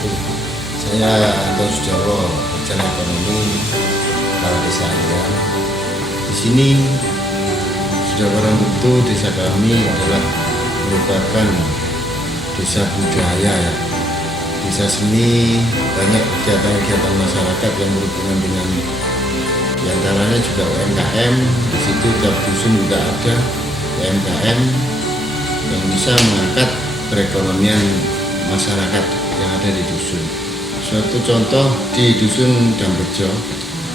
wabarakatuh. Saya Anton Sujarwo, perencana ekonomi Kepala Desa Alian. Di sini sudah barang tentu desa kami adalah merupakan desa budaya ya. Desa seni, banyak kegiatan-kegiatan masyarakat yang berhubungan dengan diantaranya juga UMKM. Di situ tiap dusun juga ada UMKM yang bisa mengangkat perekonomian masyarakat yang ada di dusun. Suatu contoh di dusun Dambejo.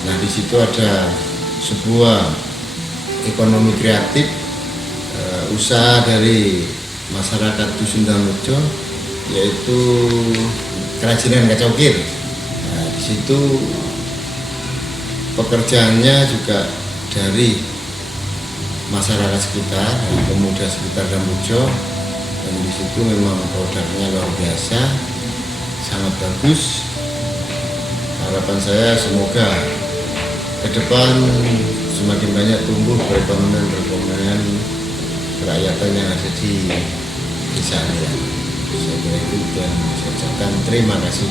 Nah, di situ ada sebuah ekonomi kreatif, usaha dari masyarakat dusun Dambejo, yaitu kerajinan kaca ukir. Nah, di situ pekerjaannya juga dari masyarakat sekitar, pemuda sekitar Dambejo, dan di situ memang produknya luar biasa, sangat bagus. Harapan saya semoga ke depan semakin banyak tumbuh perekonomian kerakyatan yang ada di desa ini. Saya kira itu dan saya ucapkan terima kasih.